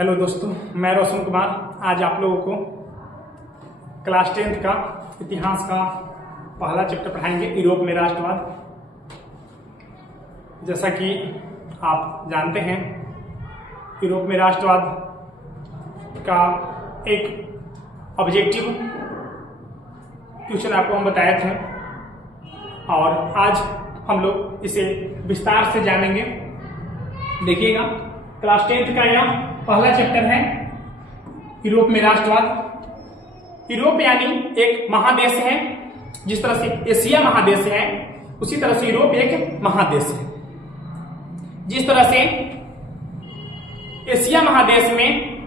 Hello दोस्तों, मैं रोशन कुमार आज आप लोगों को क्लास 10th का इतिहास का पहला चैप्टर पढ़ाएंगे, यूरोप में राष्ट्रवाद। जैसा कि आप जानते हैं, यूरोप में राष्ट्रवाद का एक ऑब्जेक्टिव क्वेश्चन आपको हम बताए थे और आज हम लोग इसे विस्तार से जानेंगे। देखिएगा, क्लास 10th का यह पहला चैप्टर है यूरोप में राष्ट्रवाद। यूरोप यानी एक महादेश है। जिस तरह से एशिया महादेश है उसी तरह से यूरोप एक महादेश है। जिस तरह से एशिया महादेश में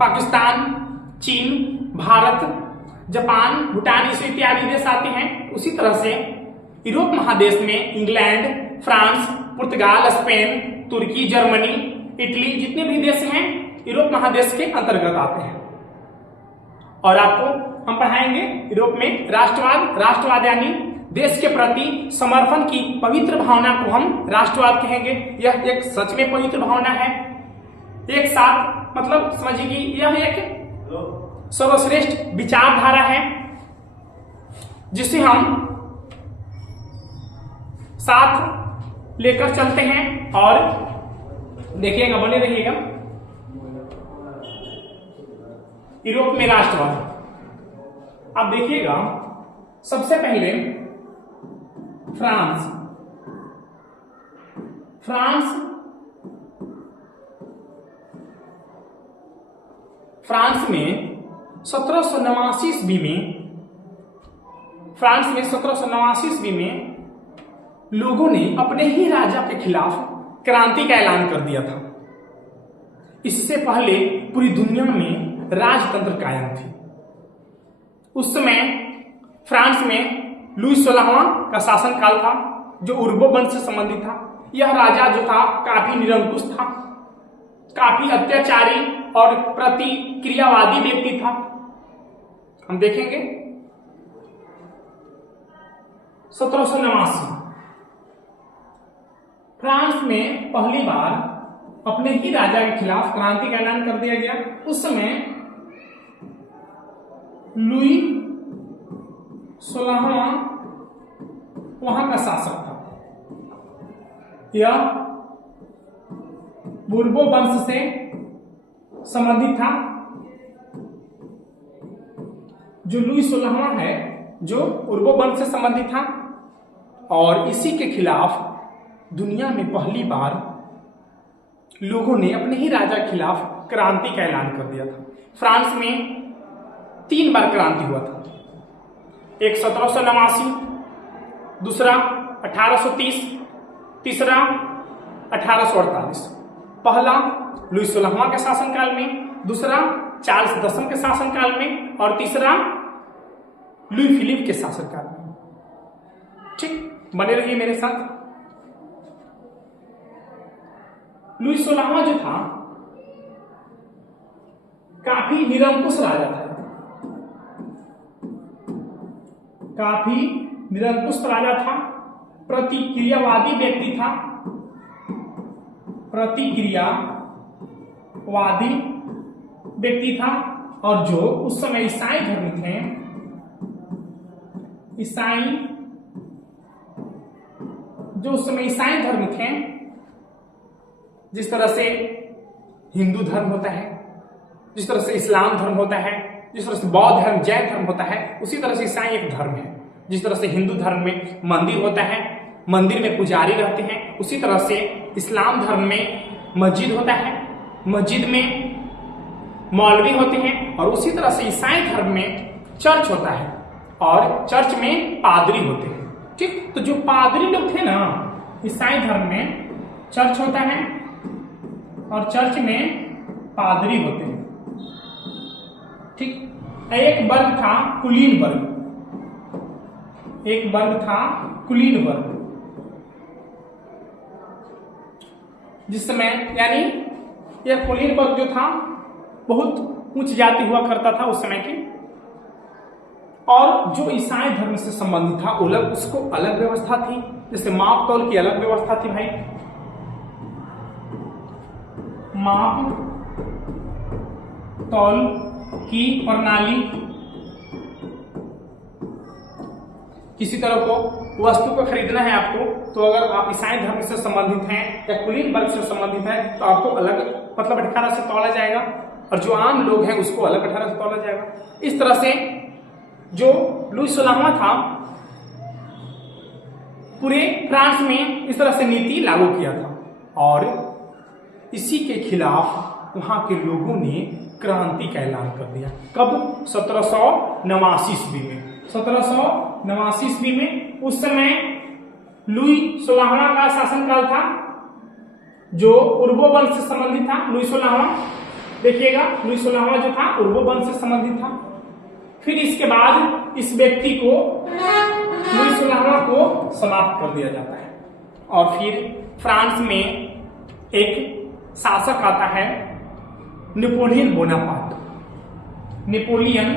पाकिस्तान, चीन, भारत, जापान, भूटान इत्यादि देश आते हैं, उसी तरह से यूरोप महादेश में इंग्लैंड, फ्रांस, पुर्तगाल, स्पेन, तुर्की, जर्मनी, इटली जितने भी देश हैं यूरोप महादेश के अंतर्गत आते हैं। और आपको हम पढ़ाएंगे यूरोप में राष्ट्रवाद। राष्ट्रवाद यानी देश के प्रति समर्पण की पवित्र भावना को हम राष्ट्रवाद कहेंगे। यह एक सच में पवित्र भावना है। एक साथ मतलब समझिए कि यह एक सर्वश्रेष्ठ विचारधारा है जिसे हम साथ लेकर चलते हैं। और देखिएगा, बने रहिएगा। यूरोप में राष्ट्रवाद, आप देखिएगा, सबसे पहले फ्रांस में 1789 ईस्वी में लोगों ने अपने ही राजा के खिलाफ क्रांति का ऐलान कर दिया था। इससे पहले पूरी दुनिया में राजतंत्र कायम थी। उस समय फ्रांस में लुई 16वां का शासनकाल था जो उर्बो वंश से संबंधित था। यह राजा जो था काफी निरंकुश था, काफी अत्याचारी और प्रतिक्रियावादी व्यक्ति था। हम देखेंगे 1789 फ्रांस में पहली बार अपने ही राजा के खिलाफ क्रांति का ऐलान कर दिया गया। उस समय लुई 16वां वहां का शासक था। यह बुर्बो वंश से संबंधित था। जो लुई 16वां है जो उर्बो वंश से संबंधित था और इसी के खिलाफ दुनिया में पहली बार लोगों ने अपने ही राजा के खिलाफ क्रांति का ऐलान कर दिया था। फ्रांस में 3 बार क्रांति हुआ था। एक 1789, दूसरा 1830, तीसरा 1848। पहला लुई 16वां के शासनकाल में, दूसरा चार्ल्स 10वें के शासनकाल में और तीसरा लुई फिलिप के शासनकाल में। ठीक, बने रहिए मेरे साथ। लुई 16वां जो था काफी निरंकुश राजा था। प्रतिक्रियावादी व्यक्ति था। और जो उस समय ईसाई धर्म थे, जिस तरह से हिंदू धर्म होता है, जिस तरह से इस्लाम धर्म होता है, जिस तरह से बौद्ध धर्म, जैन धर्म होता है, उसी तरह से ईसाई एक धर्म है। जिस तरह से हिंदू धर्म में मंदिर होता है, मंदिर में पुजारी रहते हैं, उसी तरह से इस्लाम धर्म में मस्जिद होता है, मस्जिद में मौलवी होते हैं और उसी तरह से ईसाई धर्म में चर्च होता है और चर्च में पादरी होते हैं। ठीक, तो जो पादरी लोग थे ना, ईसाई धर्म में चर्च होता है और चर्च में पादरी होते हैं। ठीक, एक वर्ग था कुलीन वर्ग, जिस समय यानी यह कुलीन वर्ग जो था बहुत उच्च जाति हुआ करता था उस समय की। और जो ईसाई धर्म से संबंधित था उसको अलग व्यवस्था थी। जैसे माप तौल की अलग व्यवस्था थी भाई, माप तौल की प्रणाली किसी तरह को वस्तु को खरीदना है आपको, तो अगर आप ईसाई धर्म से संबंधित हैं या कुलीन वर्ग से संबंधित हैं तो आपको अलग मतलब 18 से तौला जाएगा, और जो आम लोग हैं उसको अलग 18 से तौला जाएगा। इस तरह से जो लुई 16वां था पूरे फ्रांस में इस तरह से नीति लागू किया था, और इसी के खिलाफ वहां के लोगों ने क्रांति का ऐलान कर दिया। कब? 1789 ईस्वी में। 1789 ईस्वी में उस समय लुई 16वां का शासनकाल था, जो उर्बो वंश से संबंधित था। लुई 16वां देखिएगा, लुई 16वां जो था उर्बो वंश से संबंधित था। फिर इसके बाद इस व्यक्ति को लुई 16वां को समाप्त कर दिया जाता है, और फिर फ्रांस में एक शासक आता है नेपोलियन बोनापार्ट। नेपोलियन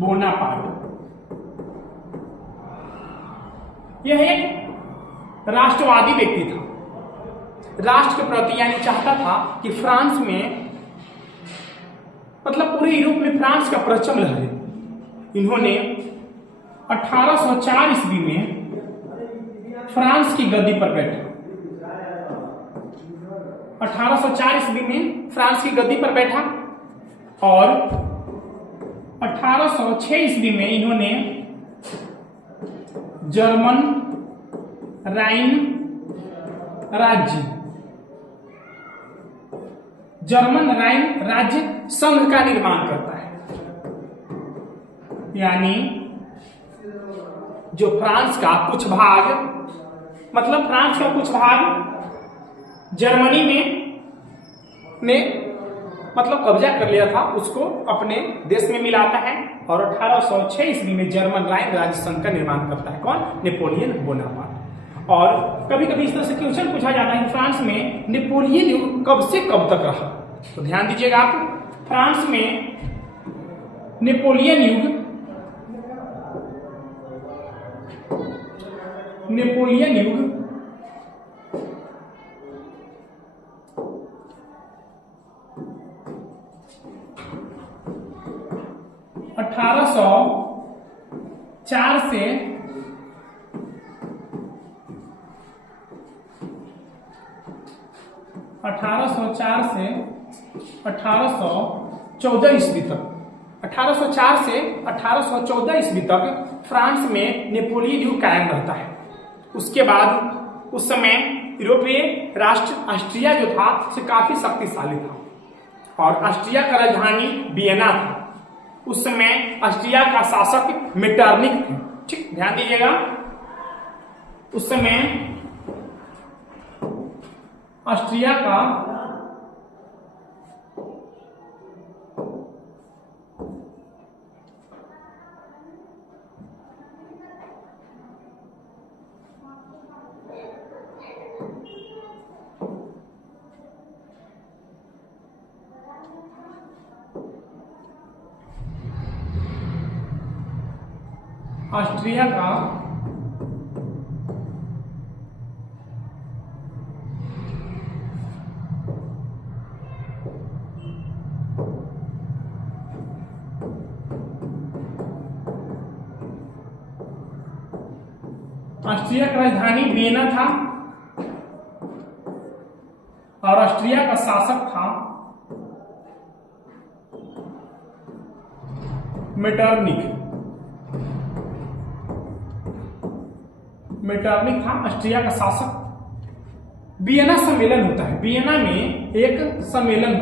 बोनापार्ट यह एक राष्ट्रवादी व्यक्ति था, राष्ट्र के प्रति यानी चाहता था कि फ्रांस में मतलब पूरे यूरोप में फ्रांस का परचम लहरे। इन्होंने 1804 ईस्वी में फ्रांस की गद्दी पर बैठा। 1804 ईस्वी में फ्रांस की गद्दी पर बैठा, और 1806 ईस्वी में इन्होंने जर्मन राइन राज्य संघ का निर्माण करता है। यानी जो फ्रांस का कुछ भाग मतलब फ्रांस का कुछ भाग जर्मनी ने मतलब कब्जा कर लिया था, उसको अपने देश में मिलाता है, और 1806 ईस्वी में जर्मन राइन राज्य संघ का निर्माण करता है। कौन? Napoleon Bonaparte. और कभी कभी इस तरह से क्वेश्चन पूछा जाता है फ्रांस में नेपोलियन युग कब से कब तक रहा, तो ध्यान दीजिएगा आप, फ्रांस में नेपोलियन युग 1804 से 1814 ईस्वी तक 1804 से 1814 ईस्वी तक फ्रांस में नेपोलियन युग कायम रहता है। उसके बाद उस समय यूरोपीय राष्ट्र ऑस्ट्रिया जो था से काफी शक्तिशाली था, और ऑस्ट्रिया का राजधानी वियना था। उस समय ऑस्ट्रिया का शासक मेटरनिक थे। ठीक, ध्यान दीजिएगा, उस समय ऑस्ट्रिया का ऑस्ट्रिया का राजधानी वियना था, और ऑस्ट्रिया का शासक था मेटरनिक था ऑस्ट्रिया का शासक। वियना सम्मेलन होता है, वियना में एक सम्मेलन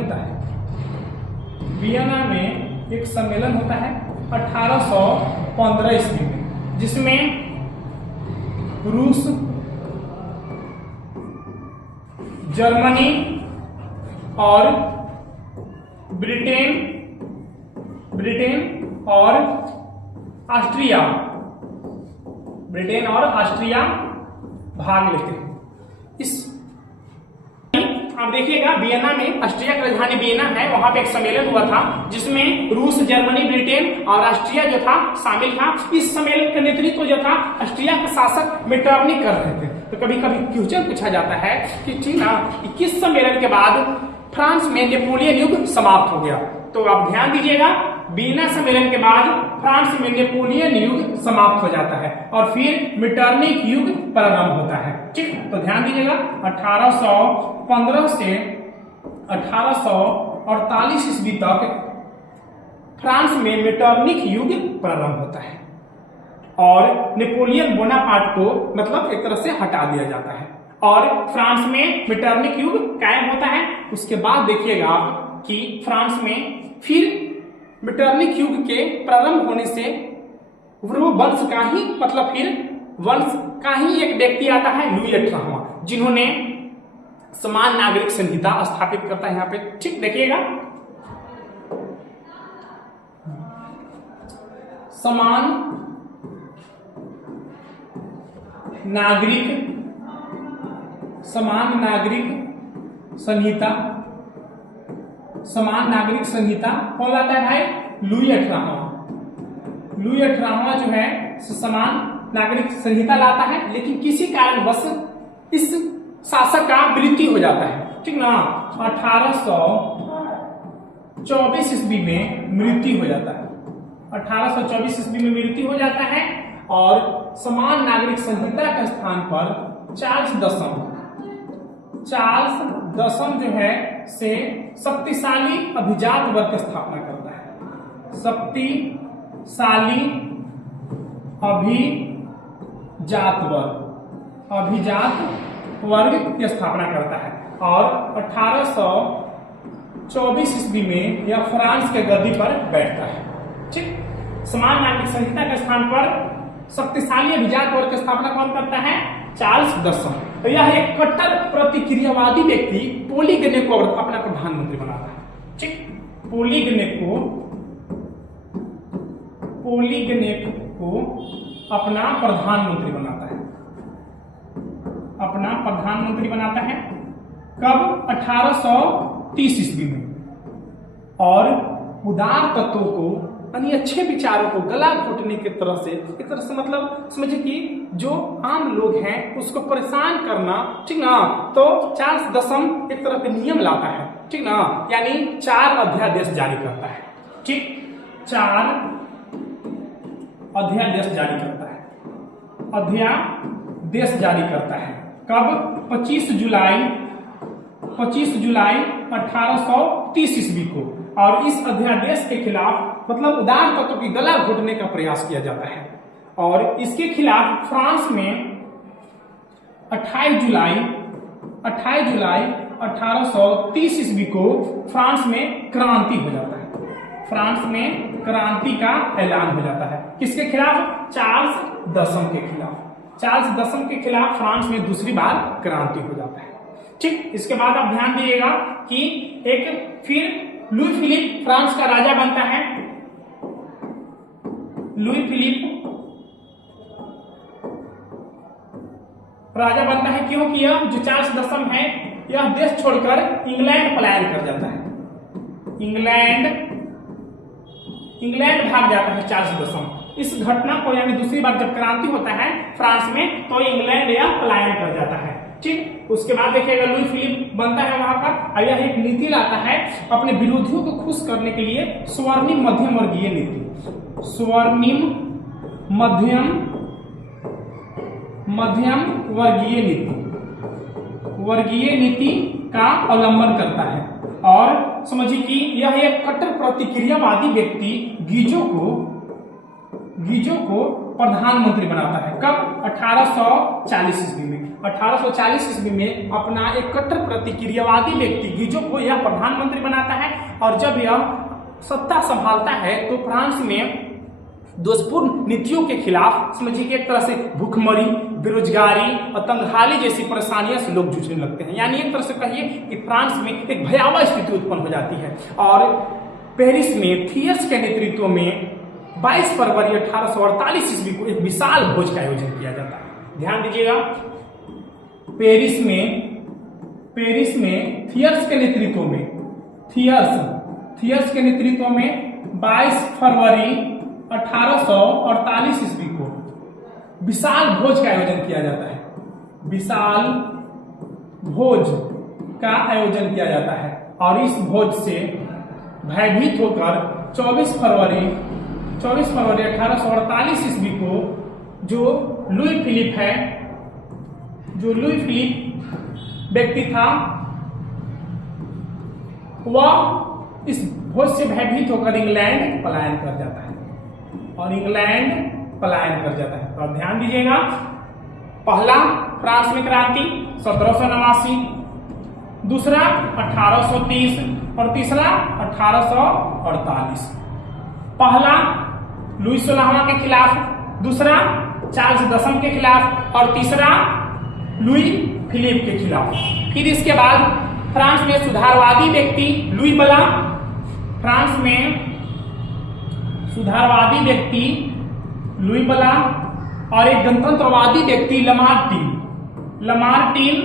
होता है 1815 ईस्वी में, जिसमें रूस, जर्मनी और ब्रिटेन और ऑस्ट्रिया भाग लेते हैं। इस अब देखिएगा वियना में, ऑस्ट्रिया की राजधानी वियना है, वहां पे एक सम्मेलन हुआ था जिसमें रूस, जर्मनी, ब्रिटेन और ऑस्ट्रिया जो था शामिल था। इस सम्मेलन का नेतृत्व जो था ऑस्ट्रिया के शासक मेटरनिक कर रहे थे। तो कभी कभी क्वेश्चन पूछा जाता है कि ठीक ना, किस सम्मेलन के बाद फ्रांस में नेपोलियन युग समाप्त हो गया। तो आप ध्यान दीजिएगा, वियना सम्मेलन के बाद फ्रांस में नेपोलियन युग समाप्त हो जाता है और फिर मेटरनिक युग प्रारंभ होता है। ठीक, तो ध्यान दीजिएगा 1815 से 1848 ईस्वी तक फ्रांस में मेटरनिक युग प्रारंभ होता है और नेपोलियन बोनापार्ट को मतलब एक तरह से हटा दिया जाता है और फ्रांस में मेटरनिक युग कायम होता है। उसके बाद देखिएगा कि फ्रांस में फिर मेटरनिक युग के प्रारंभ होने से वो वंश का ही मतलब फिर वंश का ही एक व्यक्ति आता है, लुई 18वां, जिन्होंने समान नागरिक संहिता स्थापित करता है यहाँ पे। ठीक, देखिएगा समान नागरिक संहिता, समान नागरिक संहिता कौन लाता है भाई? लुई 18वां। लुई 18वां जो है समान नागरिक संहिता लाता है, लेकिन किसी कारणवश इस शासक का मृत्यु हो जाता है। ठीक ना, 1824 ईस्वी में मृत्यु हो जाता है। 1824 ईस्वी में मृत्यु हो जाता है और समान नागरिक संहिता के स्थान पर चार्ल्स दसम जो है से शक्तिशाली अभिजात वर्ग की स्थापना करता है। शक्तिशाली अभिजात वर्ग की स्थापना करता है और 1824 ईस्वी में यह फ्रांस के गद्दी पर बैठता है। ठीक, समान नागरिक संहिता के स्थान पर शक्तिशाली अभिजात वर्ग की स्थापना कौन करता है? चार्ल्स दसम। तो यह एक कट्टर प्रतिक्रियावादी व्यक्ति पोलीगेनेक को अपना प्रधानमंत्री बनाता है। ठीक, पोलीगेनेक को अपना प्रधानमंत्री बनाता है। कब? 1830 ईस्वी में। और उदार तत्वों को यानी अच्छे विचारों को गला घोटने की तरह से, एक तरह से मतलब समझिए कि जो आम लोग हैं उसको परेशान करना, ठीक ना, तो चार्ल्स दसम एक तरह के नियम लाता है। ठीक ना, यानी 4 अध्यादेश जारी करता है। ठीक, 4 अध्यादेश जारी करता है। कब? 25 जुलाई 1830 ईस्वी को। और इस अध्यादेश के खिलाफ मतलब उदार तत्व की गला घोटने का प्रयास किया जाता है और इसके खिलाफ फ्रांस में 28 जुलाई 1830 ईस्वी को फ्रांस में क्रांति हो जाता है। फ्रांस में क्रांति का ऐलान हो जाता है। किसके खिलाफ? चार्ल्स दसम के खिलाफ। चार्ल्स दसम के खिलाफ फ्रांस में दूसरी बार क्रांति हो जाता है। ठीक, इसके बाद आप ध्यान दीजिएगा कि एक फिर लुई फिलिप फ्रांस का राजा बनता है। लुई फिलिप राजा बनता है क्योंकि यह जो चार्ल्स दसम है यह देश छोड़कर इंग्लैंड पलायन कर जाता है। इंग्लैंड भाग जाता है चार्ल्स दसम। इस घटना को यानी दूसरी बार जब क्रांति होता है फ्रांस में तो इंग्लैंड यह पलायन कर जाता है। ठीक, उसके बाद देखिएगा लुई फिलिप बनता है वहां का और यह एक नीति लाता है अपने विरोधियों को खुश करने के लिए, स्वर्णिम मध्यम वर्गीय नीति। स्वर्णिम मध्यम वर्गीय नीति का अवलंबन करता है और समझिए कि यह एक कट्टर प्रतिक्रियावादी व्यक्ति गीजो को प्रधानमंत्री बनाता है। कब? 1840 ईस्वी में। 1840 ईस्वी में अपना एक कट्टर प्रतिक्रियावादी व्यक्ति गीजो को यह प्रधानमंत्री बनाता है और जब यह सत्ता संभालता है तो फ्रांस में दोषपूर्ण नीतियों के खिलाफ समझिए कि एक तरह से भूखमरी, बेरोजगारी और तंगहाली जैसी परेशानियों से लोग जूझने लगते हैं। यानी एक तरह से कहिए कि फ्रांस में एक भयावह स्थिति उत्पन्न हो जाती है और पेरिस में थियर्स के नेतृत्व में 22 फरवरी 1848 ईस्वी को एक विशाल भोज का आयोजन किया जाता है। ध्यान दीजिएगा, पेरिस में पेरिस में थियर्स के नेतृत्व में, थियर्स के नेतृत्व में 22 फरवरी 1848 ईस्वी को विशाल भोज का आयोजन किया जाता है। विशाल भोज का आयोजन किया जाता है और इस भोज से भयभीत होकर 24 फरवरी 1848 ईस्वी को जो लुई फिलिप है, जो लुई फिलिप व्यक्ति था, वह इस भोज से भयभीत होकर इंग्लैंड पलायन कर जाता है और इंग्लैंड पलायन कर जाता है। तो अब ध्यान दीजिएगा, पहला फ्रांस में क्रांति 1789, दूसरा 1830 और तीसरा 1848। पहला लुई 16वां के खिलाफ, दूसरा चार्ल्स 10 के खिलाफ और तीसरा लुई फिलिप के खिलाफ। फिर इसके बाद फ्रांस में सुधारवादी व्यक्ति लुई बला, फ्रांस में सुधारवादी व्यक्ति लुई बला और एक गणतंत्रवादी व्यक्ति लमार्टिन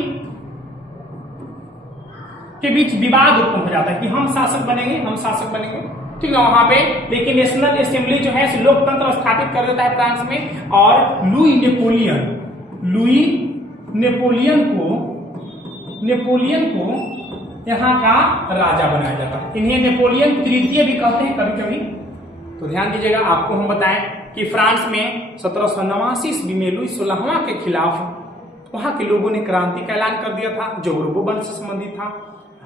के बीच विवाद उत्पन्न हो जाता है कि हम शासक बनेंगे, ठीक है। वहां पे लेकिन नेशनल असेंबली जो है लोकतंत्र स्थापित कर देता है फ्रांस में और लुई नेपोलियन को यहाँ का राजा बनाया जाता है। इन्हें नेपोलियन तृतीय भी कहते हैं कभी कभी। तो ध्यान दीजिएगा, आपको हम बताएं कि फ्रांस में 1789 ईस्वी में लुई 16वां के खिलाफ वहां के लोगों ने क्रांति का ऐलान कर दिया था जो उर्बो वंश से संबंधित था।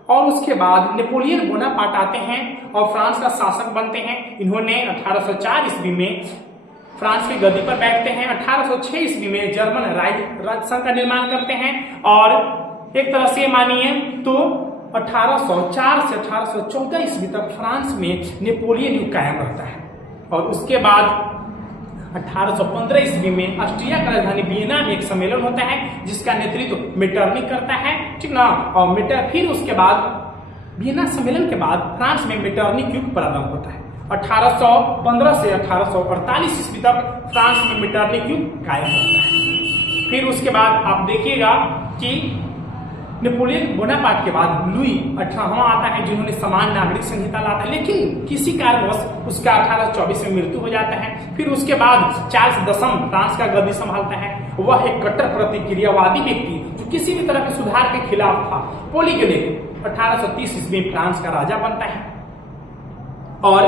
और उसके बाद नेपोलियन बोनापार्ट आते हैं और फ्रांस का शासक बनते हैं। इन्होंने 1804 ईस्वी में फ्रांस की गद्दी पर बैठते हैं। 1806 ईस्वी में जर्मन राज्य संघ का निर्माण करते हैं और एक तरह से मानिए तो 1804 से 1814 ईस्वी तक फ्रांस में नेपोलियन युग कायम रहता है। और उसके बाद 1815 ईस्वी में ऑस्ट्रिया का राजधानी वियना में एक सम्मेलन होता है जिसका नेतृत्व मेटरनिक करता है, ठीक ना। और फिर उसके बाद वियना सम्मेलन के बाद फ्रांस में मेटरनिक युग प्रारंभ होता है। 1815 से 1848 ईस्वी तक फ्रांस में मेटरनिक युग कायम रहता है। फिर उसके बाद आप देखिएगा कि नेपोलियन बोनापार्ट के बाद लुई 18वां आता है जिन्होंने समान नागरिक संहिता लाता है, लेकिन किसी कारणवश उसका 1824 में मृत्यु हो जाता है। फिर उसके बाद चार्ल्स 10 फ्रांस का गद्दी संभालता है। वह एक कट्टर प्रतिक्रियावादी व्यक्ति जो किसी भी तरह के सुधार के खिलाफ था, पोली के लेकर 1830 ईस्वी में फ्रांस का राजा बनता है। और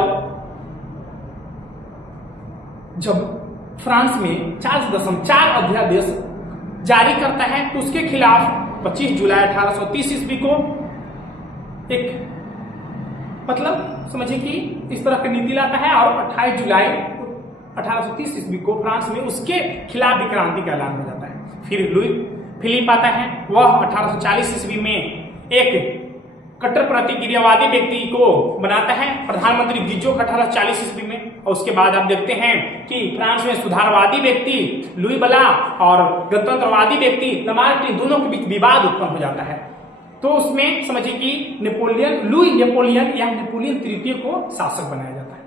जब फ्रांस में चार्ल्स 10 4 अध्यादेश जारी करता है तो उसके खिलाफ 25 जुलाई 1830 ईस्वी को एक मतलब समझिए कि इस तरह की नीति लाता है और 28 जुलाई 1830 ईस्वी को फ्रांस में उसके खिलाफ भी क्रांति का ऐलान हो जाता है। फिर लुई फिलिप आता है, वह 1840 ईस्वी में एक कट्टर प्रतिक्रियावादी व्यक्ति को बनाता है प्रधानमंत्री गिजो 1840 ईस्वी में। और उसके बाद आप देखते हैं कि फ्रांस में सुधारवादी व्यक्ति लुई बला और गणतंत्रवादी व्यक्ति लमार्टिन दोनों के बीच विवाद उत्पन्न हो जाता है। तो उसमें समझिए कि लुई नेपोलियन तृतीय को शासक बनाया जाता है।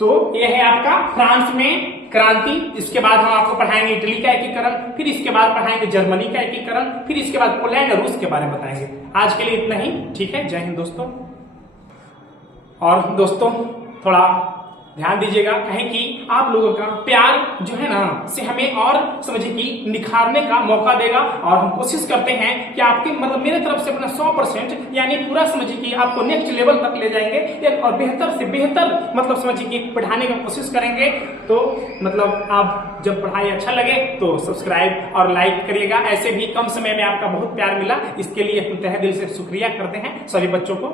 तो यह है आपका फ्रांस में क्रांति। इसके बाद हम आपको पढ़ाएंगे इटली का एकीकरण, फिर इसके बाद पढ़ाएंगे जर्मनी का एकीकरण, फिर इसके बाद पोलैंड और रूस के बारे में बताएंगे। आज के लिए इतना ही, ठीक है। जय हिंद दोस्तों। और दोस्तों थोड़ा ध्यान दीजिएगा, कहें कि आप लोगों का प्यार जो है ना से हमें और समझिए कि निखारने का मौका देगा। और हम कोशिश करते हैं कि आपके मतलब मेरे तरफ से अपना 100% यानी पूरा समझिए कि आपको नेक्स्ट लेवल तक ले जाएंगे और बेहतर से बेहतर मतलब समझिए कि पढ़ाने की कोशिश करेंगे। तो मतलब आप जब पढ़ाई अच्छा लगे तो सब्सक्राइब और लाइक करिएगा। ऐसे भी कम समय में आपका बहुत प्यार मिला, इसके लिए हम तहे दिल से शुक्रिया करते हैं सभी बच्चों को।